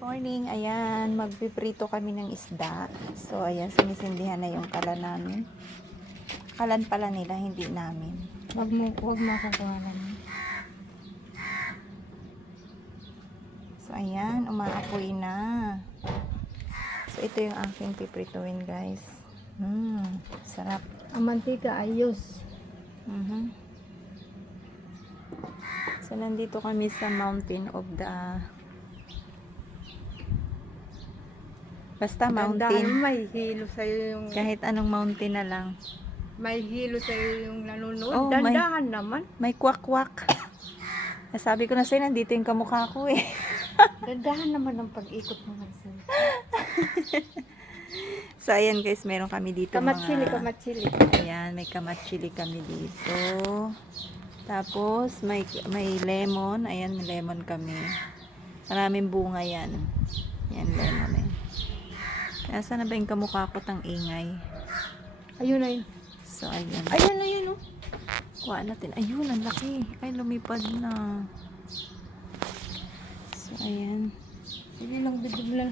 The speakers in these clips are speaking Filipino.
Morning, ayan, magpiprito kami ng isda. So, ayan, sinisindihan na yung kalan namin. Kalan pala nila, hindi namin. Wag mo kukuhanan. So, ayan, umaapoy na. So, ito yung aking piprituin, guys. Sarap. Ang mantika ayos. So, nandito kami sa mountain of the... Basta Dandahan, mountain. may hilo sa'yo yung... Kahit anong mountain na lang. May hilo sa'yo yung nanonood. Oh, Dandahan naman. May kwak-kwak. Sabi ko na sa'yo, nandito yung kamukha ko eh. Dandahan naman ang pag-ikot mo Marcel. So, ayan guys, meron kami dito Kamatsili. Ayan, may kamatsili kami dito. Tapos, may lemon. Ayan, may lemon kami. Maraming bunga yan. Yan, lemon eh. Kaya sana ba yung kamukha ko tang ingay? Ayun na yun. So, ayan. Ayun na yun, oh. Kuha natin. Ayun, ang laki. Ay, lumipad na. So, ayan. Sige lang, bidubla.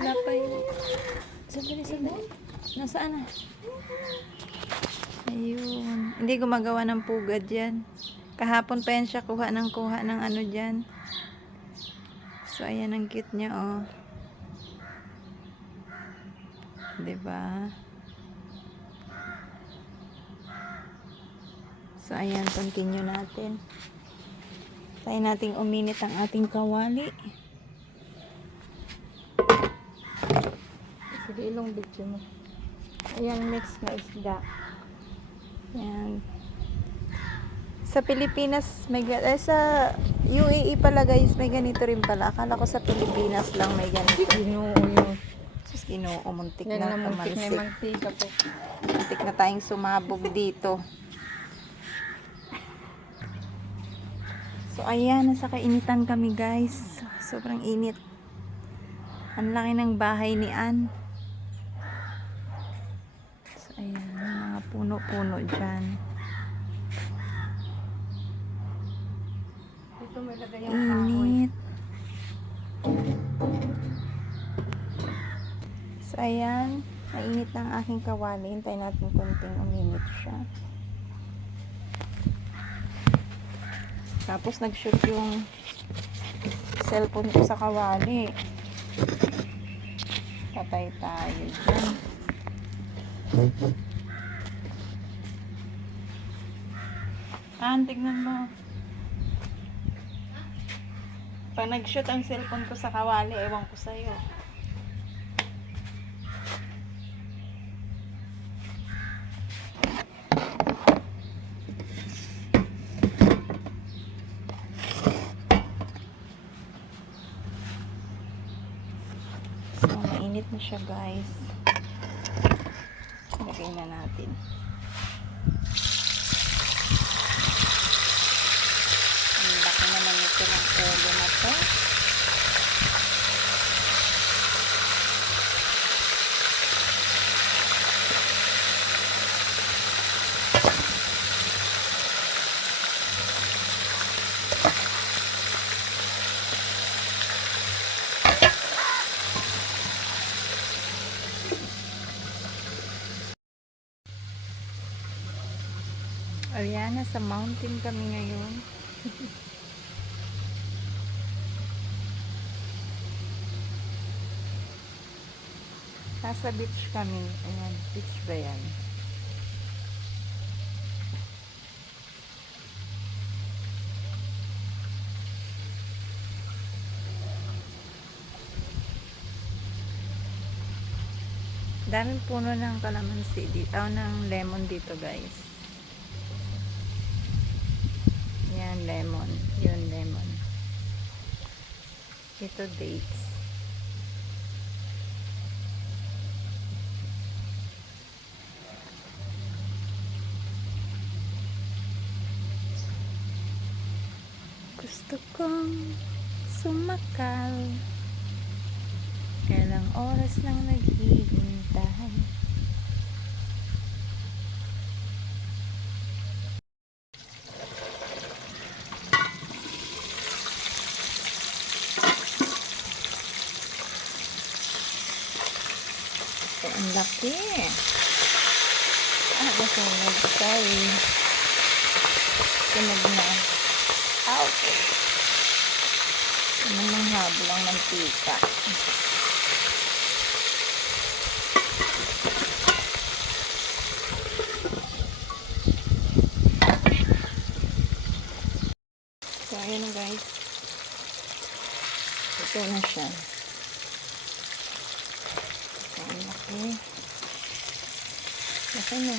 Wala pa yun. Sandali. Nasaan na? Ayun. Hindi gumagawa ng pugad yan. Kahapon pa yan siya kuha ng ano dyan. So, ayan ang cute niya, oh. Diba? So, ayan. Continue natin. Tayo nating uminit ang ating kawali. Sige, ilong video mo. Ayan, mix na isda. Ayan. Sa Pilipinas, sa UAE pala guys, may ganito rin pala. Akala ko sa Pilipinas lang may ganito. Ginoo yun. Sus, Ginoo, muntik Yan na na muntik na kamalsik. yung mantika po. Muntik na tayong sumabog dito. So, ayan, nasa kainitan kami guys. Sobrang init. Ang laki ng bahay ni Ann. So, ayan, mga puno-puno dyan. Ito may lagay yung kahoy. Init. So, ayan. Mainit na ang aking kawali. Hintayin natin konting uminit siya. Tapos, nag-shoot yung cellphone ko sa kawali. Patay tayo dyan. Tignan mo. Pag nag-shoot ang cellphone ko sa kawali, ewan ko sa'yo. So, mainit na siya guys. Lagay na natin. Ang laki naman ito ng ulo na to. Ayan, nasa mountain kami ngayon. Nasa beach kami. Ayan, beach ba yan? Daming puno ng kalamansi dito, ng lemon dito guys. Yan, lemon. Yun, lemon. Ito, dates. Gusto kong sumakal. Kailang oras nang naghihintay. laki. Ah, nasunog. Sorry. Sunog na. Okay. Anong habol ang mantika. So, ayan guys. Ito na siya. Ang laki. Laki na.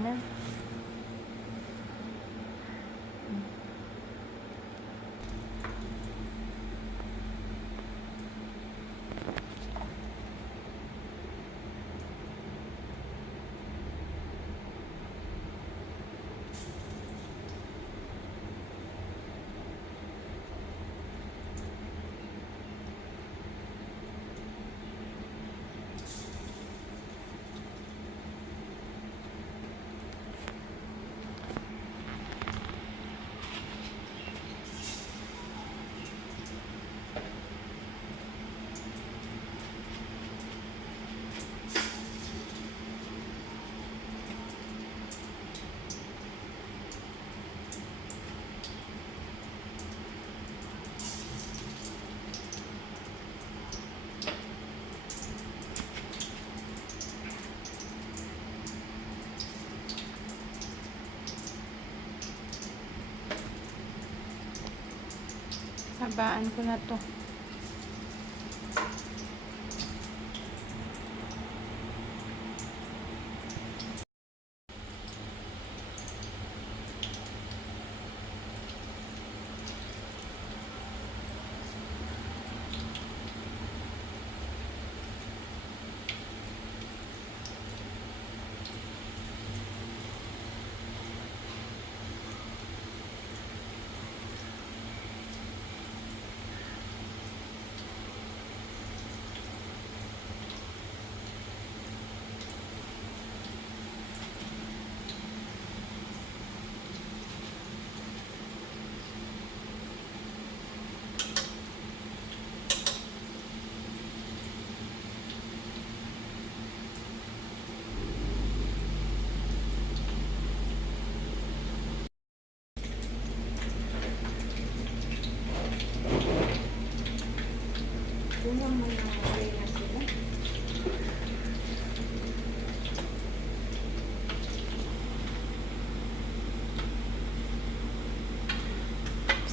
Na. Habaan ko na to.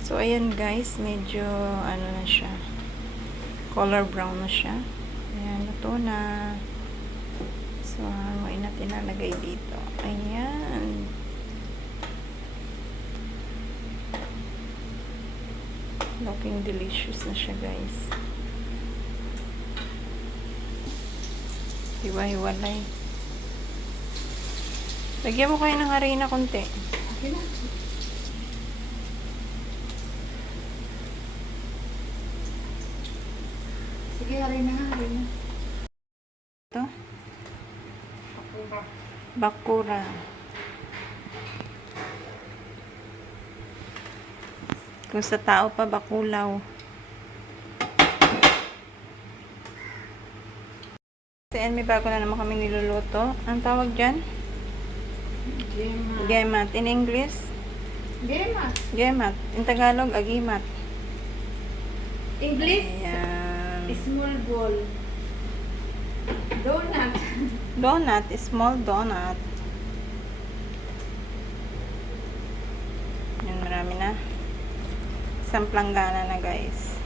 So, ayan guys, medyo ano na siya, color brown na siya. Ayan, luto na. So, haluin natin nalagay dito. Ayan. Looking delicious na siya guys. Hiwa-hiwalay. Lagyan mo kayo ng harina konti. Okay na. Sige, harina. Ito. Bakura. Kung sa tao pa, bakulaw. Kasi may bago na naman kami niluluto. Ang tawag dyan? Gemat. Gemat. In English? Gemat. Gemat. In Tagalog, agimat. English, Ayan. small ball. Donut. Donut. Small donut. Yan, marami na. Isang planggana na guys.